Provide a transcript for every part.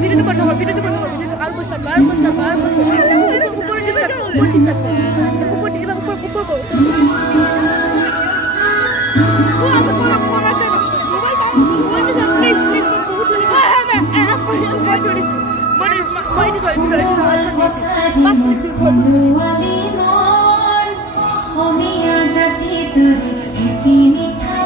ভিডিওতে বন্ধ কর ভিডিওতে আর বসটা উপর ডিস্টার্ব উপর এবার উপর কর ও আমার ফোন আছে না মোবাইল প্লিজ বহুত বলি হ্যাঁ পাঁচ মিনিট वाली मन होमिया जाती तुरी खेती मिठा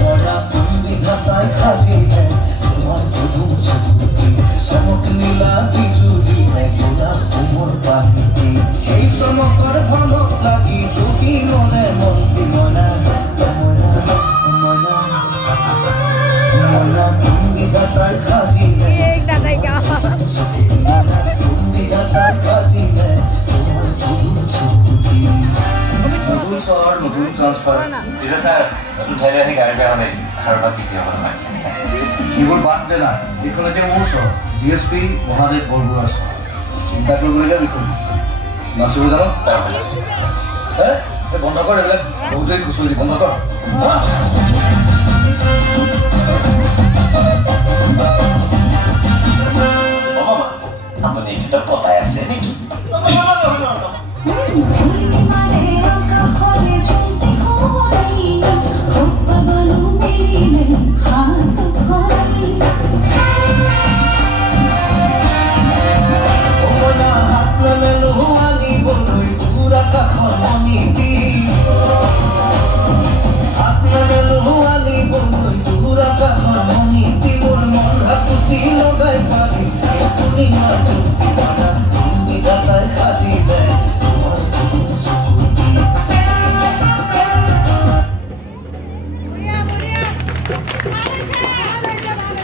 মনা তুমি ধাতায় খাজিলে তোমার দুধ সুতি সমক নীলা বিজুলি গোলা কোমর পাহিতে সেই চমকৰ ভনক লাগি তুমি মনে মন্তি মনা মনা মনা মনা তুমি ধাতায় খাজিলে एक दादा क्या তুমি ধাতায় খাজিলে তোমার দুধ সুতি নতুন শহর নতুন ট্রান্সফার পিছে স্যার নতুন ঠাইলৈ আহি গাড়ী বেয়া নাই আৰু বাকী কি হ'ব নাই সেইবোৰ বাদ দে না এইখন এতিয়া মোৰ চহৰ ডিএছপি মহাদেৱ বৰবৰুৱা চহৰ চিন্তা কৰিবলগীয়া বিষয় নাচিব জানো বন্ধ কৰ এইবিলাক বহুতেই খুচৰি বন্ধ কৰ আপুনি এইটো পতাই আছে নেকি Love